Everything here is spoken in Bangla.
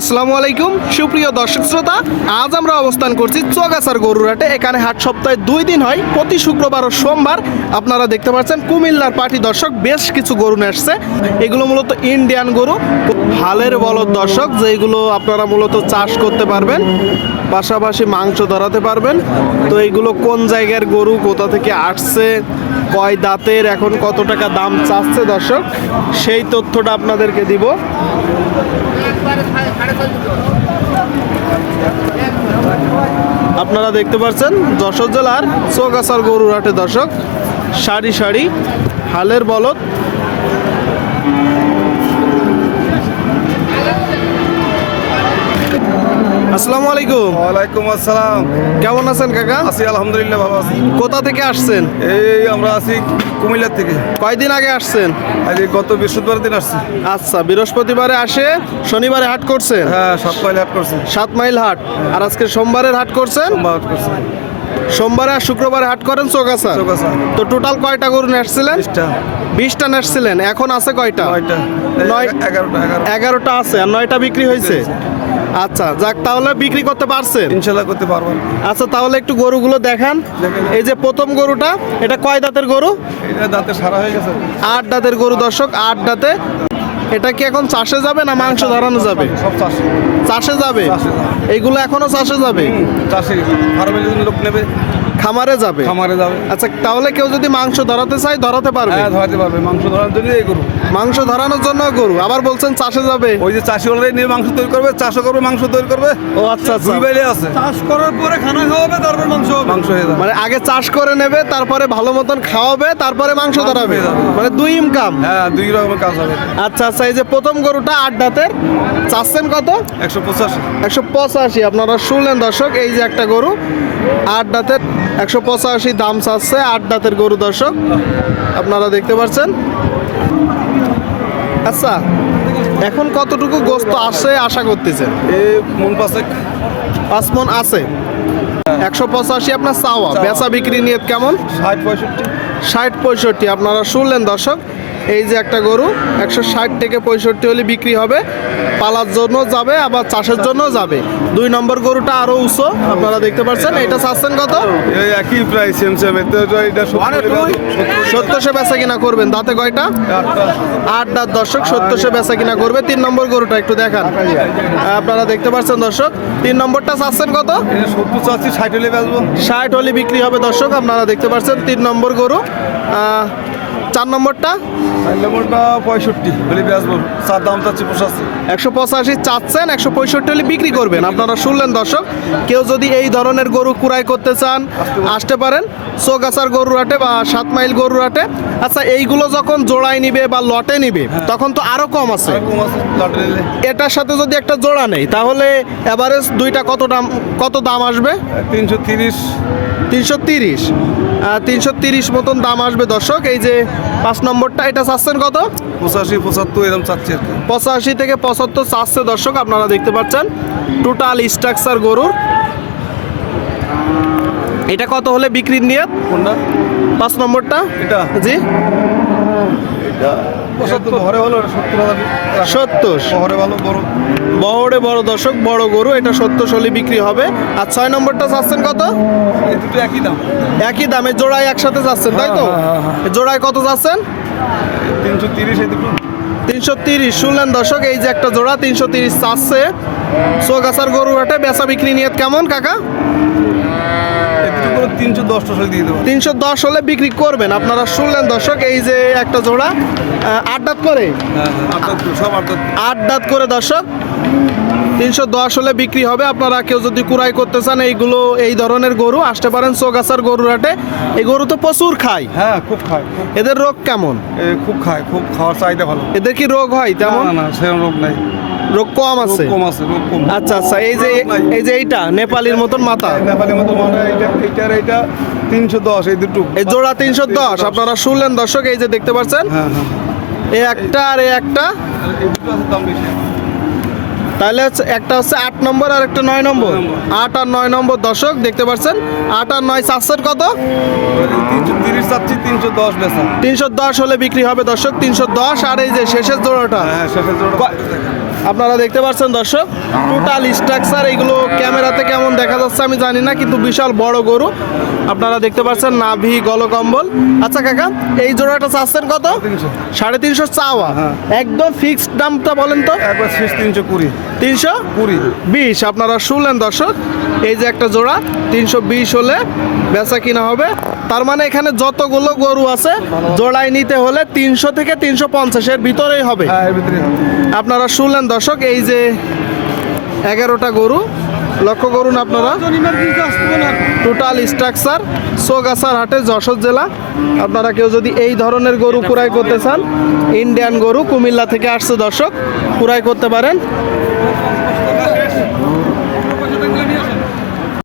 আসসালামু আলাইকুম, সুপ্রিয় দর্শক শ্রোতা, আজ আমরা অবস্থান করছি চগাছার গরুরহাটে। এখানে হাট সপ্তাহে দুই দিন হয়, প্রতি শুক্রবার ও সোমবার আপনারা দেখতে পাচ্ছেন কুমিল্লার পার্টি দর্শক, বেশ কিছু গরু নিয়ে আসছে। এগুলো মূলত ইন্ডিয়ান গরু, হালের বলদ দর্শক যেগুলো আপনারা মূলত চাষ করতে পারবেন, পাশাপাশি মাংস ধরাতে পারবেন। তো এইগুলো কোন জায়গার গরু, কোথা থেকে আসছে, কয় দাঁতের, এখন কত টাকা দাম চাচ্ছে দর্শক, সেই তথ্যটা আপনাদেরকে দিব। আপনারা দেখতে পাচ্ছেন যশোর জেলার চৌগাছার গরুরহাটে দর্শক সারি সারি হালের বলদ আসসালামু আলাইকুম। ওয়ালাইকুম আসসালাম। কেমন আছেন কাকা? আছি আলহামদুলিল্লাহ ভালো আছি। কোথা থেকে আসছেন? এই আমরা আছি কুমিল্লার থেকে। কয়দিন আগে আসছেন? আজ এই গত বৃহস্পতিবার দিন আসছি। আচ্ছা বৃহস্পতিবারে আসে শনিবারে হাট করছেন? হ্যাঁ সাত মাইল হাট করছি। সাত মাইল হাট। আর আজকে সোমবারের হাট করছেন? সোমবার হাট করছি। সোমবারে আর শুক্রবারে হাট করেন চৌগাছা চৌগাছা। তো টোটাল কয়টা গরু নেসছিলেন বিশটা। নেসছিলেন এখন আছে কয়টা? নয়টা। নয়- এগারোটা এগারোটা। আছে। আর নয়টা বিক্রি হয়েছে। আচ্ছা যাক তাহলে বিক্রি করতে পারছেন? ইনশাল্লাহ করতে পারব। আচ্ছা তাহলে একটু গরুগুলো দেখান। এই যে প্রথম গরুটা এটা কয় দাঁতের গরু? এটা দাঁতে সারা হয়ে গেছে। আট দাঁতের গরু দর্শক আট দাঁতে। এটা কি এখন চাষে যাবে না মাংস ধরানো যাবে? সব চাষে। চাষে যাবে। এইগুলো এখনও চাষে যাবে? চাষি। ফার্মের যদি লোক নেবে। খামারে যাবে? খামারে যাবে। আচ্ছা তাহলে কেউ যদি মাংস ধরাতে চায় ধরাতে পারবে? হ্যাঁ ধরাতে পারবে। মাংস ধরার জন্য এই গরু। মাংস ধরানোর জন্য গরু আবার বলছেন চাষে যাবে। ওই যে চাষি অলরেডি নিয়ে মাংস তৈরি করবে চাষও করবে মাংস তৈরি করবে। ও আচ্ছা আচ্ছা। দুই বাইরে আছে। চাষ করার পরে খানা খাওয়াবে তারপর মাংস হবে। মাংস হয়ে যাবে। মানে আগে চাষ করে নেবে তারপরে ভালো মতন খাওয়াবে তারপরে মাংস ধরাবে। হয়ে যাবে। মানে দুই ইনকাম হ্যাঁ দুই রকমের কাজ হবে। আচ্ছা আচ্ছা এই যে প্রথম গরুটা আট দাঁতের চাচ্ছেন কত? একশো পঁচাশি। একশো পঁচাশি আপনারা শুনলেন দর্শক এই যে একটা গরু আট দাঁতের একশো পঁচাশি দাম চাচ্ছে আট দাঁতের গরু দর্শক। আপনারা দেখতে পাচ্ছেন? আচ্ছা এখন কতটুকু গোস্ত আসে আশা করতেছেন? মন পাঁচ মন আছে? একশো পঁচাশি আপনার চাওয়া। বেচা বিক্রি নিয়ে কেমন? ষাট পঁয়ষট্টি। ষাট পঁয়ষট্টি। আপনারা শুনলেন দর্শক এই যে একটা গরু একশো ষাট থেকে পঁয়ষট্টি হলে বিক্রি হবে। পালার জন্য যাবে আবার চাষের জন্য যাবে। দুই নম্বর গরুটা আরও উঁচু আপনারা দেখতে পাচ্ছেন। এটা চাচ্ছেন কত? একই প্রাইস সেম সত্তরশো বেচা কিনা করবেন দাঁতে কয়টা? আট দাঁত দর্শক সত্তরশো বেচা কিনা করবে। তিন নম্বর গরুটা একটু দেখান। আপনারা দেখতে পাচ্ছেন দর্শক। তিন নম্বরটা চাচ্ছেন কত? সত্তর চাচ্ছি ষাট হলে বেচবো। ষাট হলে বিক্রি হবে দর্শক। আপনারা দেখতে পাচ্ছেন তিন নম্বর গরু। চার নম্বরটা? চার নম্বরটা পঁয়ষট্টি হলে বেচবো চার দাম চাচ্ছি পঁচাশি। একশো পঁচাশি চাচ্ছেন একশো পঁয়ষট্টি হলে বিক্রি করবেন। আপনারা শুনলেন দর্শক কেউ যদি এই ধরনের গরু কুড়াই করতে চান আসতে পারেন। চৌগাছার গরুর হাটে বা সাত মাইল গরুর হাটে। আচ্ছা এইগুলো যখন জোড়ায় নিবে বা লটে নিবে তখন তো আরও কম আছে। লটে এটার সাথে যদি একটা জোড়া নেই তাহলে এভারেজ দুইটা কত দাম কত দাম আসবে? তিনশো তিরিশ। তিনশো তিরিশ। তিনশো তিরিশ মতন দাম আসবে দর্শক। এই যে পাঁচ নম্বরটা এটা চাচ্ছেন কত? পঁচাশি পঁচাত্তর এরকম চাচ্ছে পঁচাশি থেকে পঁচাত্তর চাচ্ছে দর্শক আপনারা দেখতে পাচ্ছেন। টোটাল স্ট্রাকচার গরুর। এটা কত হলে বিক্রির নিয়ত? কোনটা? পাঁচ নম্বরটা? এটা। জি। পঁচাত্তর সত্তর শহরে ভালো বড়। বড়ে বড় দর্শক বড় গরু এটা সত্তর হলে বিক্রি হবে। আর ছয় নম্বরটা চাচ্ছেন কত? দুটো একই দাম। একই দামে জোড়ায় একসাথে যাচ্ছেন তাই তো? হ্যাঁ, হ্যাঁ, জোড়ায় কত যাচ্ছেন তিনশো তিরিশ তিনশো তিরিশ। শুনলেন দর্শক এই যে একটা জোড়া তিনশো তিরিশ চাচ্ছে। চৌগাছার গরু হাটে বেচা বিক্রি নিয়ত কেমন কাকা? তিনশো দশ টাকা দিয়ে দেবো। তিনশো দশ হলে বিক্রি করবেন। আপনারা শুনলেন দর্শক এই যে একটা জোড়া আট দাঁত করে? হ্যাঁ হ্যাঁ আটটা আট দাঁত করে। দর্শক। তিনশো দশ হলে বিক্রি হবে। আপনারা কেউ যদি কুড়াই করতে চান এইগুলো এই ধরনের গরু আসতে পারেন চৌগাছার গরুর হাটে। এই গরু তো প্রচুর খায়। হ্যাঁ খুব খায় এদের রোগ কেমন? খুব খায় খুব খাওয়ার চাহিদা ভালো। এদের কি রোগ হয় তেমন? না না সেরকম রোগ নাই। রোগ কম আছে? কম আছে রোগ কম। আচ্ছা আচ্ছা এই যে এই যে এইটা নেপালির মতন মাথা? নেপালি মতো মানে এইটা এইটার এইটা তিনশো দশ এই দুটো। এই জোড়া তিনশো দশ আপনারা শুনলেন দর্শক এই যে দেখতে পাচ্ছেন? হ্যাঁ হ্যাঁ। এই একটা আর এই একটা তাহলে একটা হচ্ছে আট নম্বর আর একটা নয় নম্বর। আট আর নয় নম্বর দর্শক দেখতে পাচ্ছেন? আট আর নয় চারশের কত? তিনশো তিরিশ চাচ্ছি তিনশো দশ তিনশো দশ হলে বিক্রি হবে দর্শক তিনশো দশ আর এই যে শেষের জোড়াটা। হ্যাঁ শেষের জোড়া ক- আপনারা দেখতে পাচ্ছেন দর্শক টোটাল স্ট্রাকচার এগুলো ক্যামেরাতে কেমন দেখা যাচ্ছে আমি জানি না কিন্তু বিশাল বড় গরু। আপনারা দেখতে পাচ্ছেন নাভি গলকম্বল। আচ্ছা কাকা এই জোড়াটা চাচ্ছেন কত? সাড়ে তিনশো চাওয়া। হ্যাঁ। একদম ফিক্সড দামটা বলেন তো? একবার তিনশো কুড়ি। তিনশো কুড়ি। বিশ আপনারা শুনলেন দর্শক এই যে একটা জোড়া তিনশো বিশ হলে বেচা কিনা হবে। তার মানে এখানে যতগুলো গরু আছে জোড়ায় নিতে হলে তিনশো থেকে তিনশো পঞ্চাশের ভিতরেই হবে। হ্যাঁ এর ভিতরে হবে। আপনারা শুনলেন দর্শক এই যে এগারোটা গরু লক্ষ্য করুন আপনারা। টোটাল স্ট্রাকচার সোগাসার হাটে যশোর জেলা। আপনারা কেউ যদি এই ধরনের গরু কুড়াই করতে চান ইন্ডিয়ান গরু কুমিল্লা থেকে আসছে দর্শক কুড়াই করতে পারেন।